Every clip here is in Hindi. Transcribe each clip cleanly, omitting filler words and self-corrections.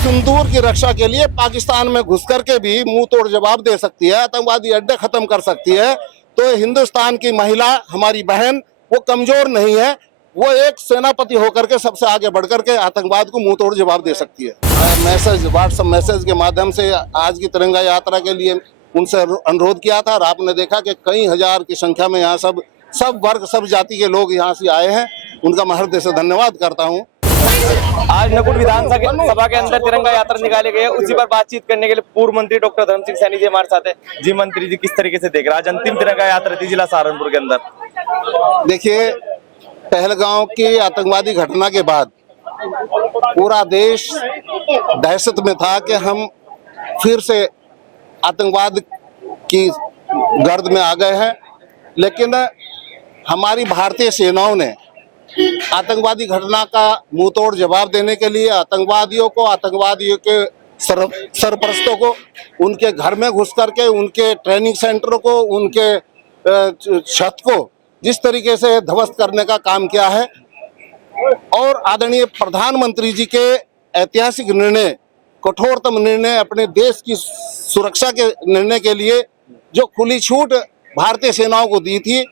सिंदूर की रक्षा के लिए पाकिस्तान में घुस करके भी मुंह तोड़ जवाब दे सकती है, आतंकवादी अड्डे खत्म कर सकती है, तो हिंदुस्तान की महिला, हमारी बहन, वो कमजोर नहीं है। वो एक सेनापति होकर के सबसे आगे बढ़कर के आतंकवाद को मुंह तोड़ जवाब दे सकती है। मैसेज, व्हाट्सएप मैसेज के माध्यम से आज की तिरंगा यात्रा के लिए उनसे अनुरोध किया था और आपने देखा कि कई हजार की संख्या में यहाँ सब वर्ग, सब जाति के लोग यहाँ से आए हैं। उनका मैं हृदय से धन्यवाद करता हूँ। आज नकुट विधानसभा के अंदर तिरंगा यात्रा निकाली गई है, उसी पर बातचीत करने के लिए पूर्व मंत्री डॉक्टर धर्म सिंह सैनी जी हमारे साथ है। जी मंत्री जी, किस तरीके से देख रहे हैं आज अंतिम तिरंगा यात्रा थी जिला सहारनपुर के अंदर? देखिए, पहलगांव की आतंकवादी घटना के बाद पूरा देश दहशत में था कि हम फिर से आतंकवाद की गर्द में आ गए हैं, लेकिन हमारी भारतीय सेनाओं ने आतंकवादी घटना का मुंहतोड़ जवाब देने के लिए आतंकवादियों के सरपरस्तों को उनके घर में घुस करके, उनके ट्रेनिंग सेंटर को, उनके छत को जिस तरीके से ध्वस्त करने का काम किया है, और आदरणीय प्रधानमंत्री जी के ऐतिहासिक निर्णय, कठोरतम निर्णय, अपने देश की सुरक्षा के निर्णय के लिए जो खुली छूट भारतीय सेनाओं को दी थी,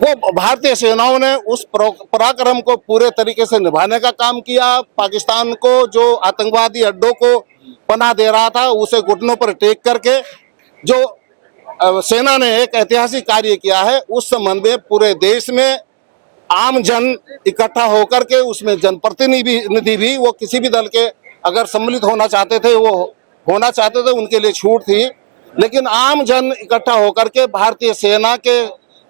वो भारतीय सेनाओं ने उस पराक्रम को पूरे तरीके से निभाने का काम किया। पाकिस्तान को जो आतंकवादी अड्डों को पनाह दे रहा था, उसे घुटनों पर टेक करके जो सेना ने एक ऐतिहासिक कार्य किया है, उस संबंध में पूरे देश में आम जन इकट्ठा होकर के, उसमें जनप्रतिनिधि भी, वो किसी भी दल के अगर सम्मिलित होना चाहते थे वो होना चाहते थे, उनके लिए छूट थी, लेकिन आम जन इकट्ठा होकर के भारतीय सेना के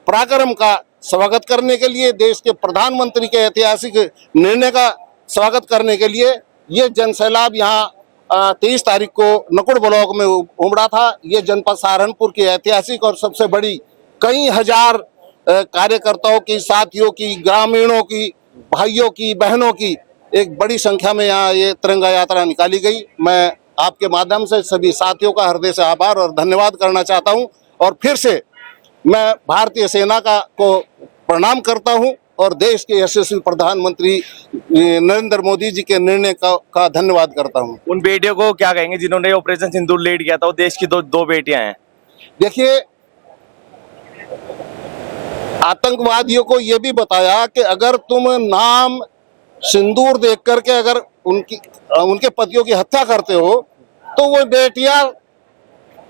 पराक्रम का स्वागत करने के लिए, देश के प्रधानमंत्री के ऐतिहासिक निर्णय का स्वागत करने के लिए ये जनसैलाब यहाँ 23 तारीख को नकुड़ ब्लॉक में उमड़ा था। ये जनपद सहारनपुर की ऐतिहासिक और सबसे बड़ी, कई हजार कार्यकर्ताओं की, साथियों की, ग्रामीणों की, भाइयों की, बहनों की एक बड़ी संख्या में यहाँ ये तिरंगा यात्रा निकाली गई। मैं आपके माध्यम से सभी साथियों का हृदय से आभार और धन्यवाद करना चाहता हूँ, और फिर से मैं भारतीय सेना को प्रणाम करता हूं और देश के यशस्वी प्रधानमंत्री नरेंद्र मोदी जी के निर्णय का धन्यवाद करता हूं। उन बेटियों को क्या कहेंगे जिन्होंने ऑपरेशन सिंदूर लीड किया था? वो देश की दो बेटियां हैं। देखिए, आतंकवादियों को यह भी बताया कि अगर तुम नाम सिंदूर देख करके अगर उनके पतियों की हत्या करते हो, तो वो बेटियां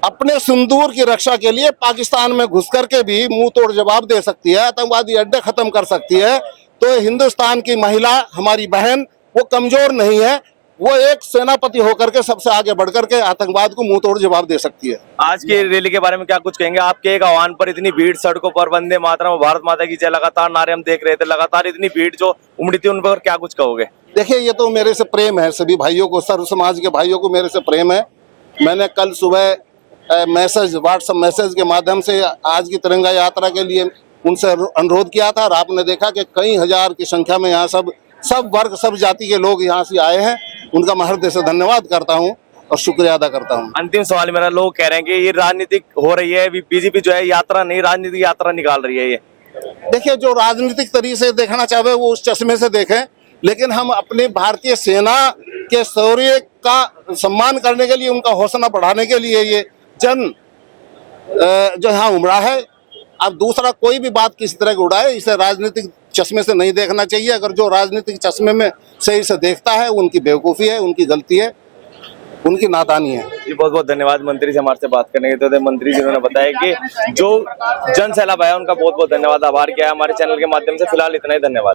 अपने सिंदूर की रक्षा के लिए पाकिस्तान में घुस करके भी मुंह तोड़ जवाब दे सकती है, आतंकवादी अड्डे खत्म कर सकती है। तो हिंदुस्तान की महिला, हमारी बहन, वो कमजोर नहीं है। वो एक सेनापति होकर के सबसे आगे बढ़कर के आतंकवाद को मुंह तोड़ जवाब दे सकती है। आज की रैली के बारे में क्या कुछ कहेंगे? आपके एक आह्वान पर इतनी भीड़ सड़कों पर, वंदे मातरम, भारत माता की जय लगातार नारे हम देख रहे थे, लगातार इतनी भीड़ जो उमड़ी थी, उन पर क्या कुछ कहोगे? देखिए, ये तो मेरे से प्रेम है, सभी भाइयों को, सर्व समाज के भाइयों को मेरे से प्रेम है। मैंने कल सुबह मैसेज, व्हाट्सएप मैसेज के माध्यम से आज की तिरंगा यात्रा के लिए उनसे अनुरोध किया था और आपने देखा कि कई हजार की संख्या में यहाँ सब वर्ग, सब जाति के लोग यहाँ से आए हैं। उनका मैं हृदय से धन्यवाद करता हूँ और शुक्रिया अदा करता हूँ। अंतिम सवाल मेरा, लोग कह रहे हैं कि ये राजनीतिक हो रही है, बीजेपी जो है यात्रा नहीं, राजनीतिक यात्रा निकाल रही है। ये देखिए, जो राजनीतिक तरीके से देखना चाहे वो उस चश्मे से देखें, लेकिन हम अपने भारतीय सेना के शौर्य का सम्मान करने के लिए, उनका हौसला बढ़ाने के लिए ये जन जो यहाँ उमड़ा है। अब दूसरा कोई भी बात किसी तरह की उड़ाए, इसे राजनीतिक चश्मे से नहीं देखना चाहिए। अगर जो राजनीतिक चश्मे में से इसे देखता है, उनकी बेवकूफ़ी है, उनकी गलती है, उनकी नादानी है। जी, बहुत बहुत धन्यवाद मंत्री से हमारे से बात करने के लिए। तो मंत्री जी ने बताया कि जो जन सैलाब आया उनका बहुत बहुत धन्यवाद, आभार किया है हमारे चैनल के माध्यम से। फिलहाल इतना ही, धन्यवाद।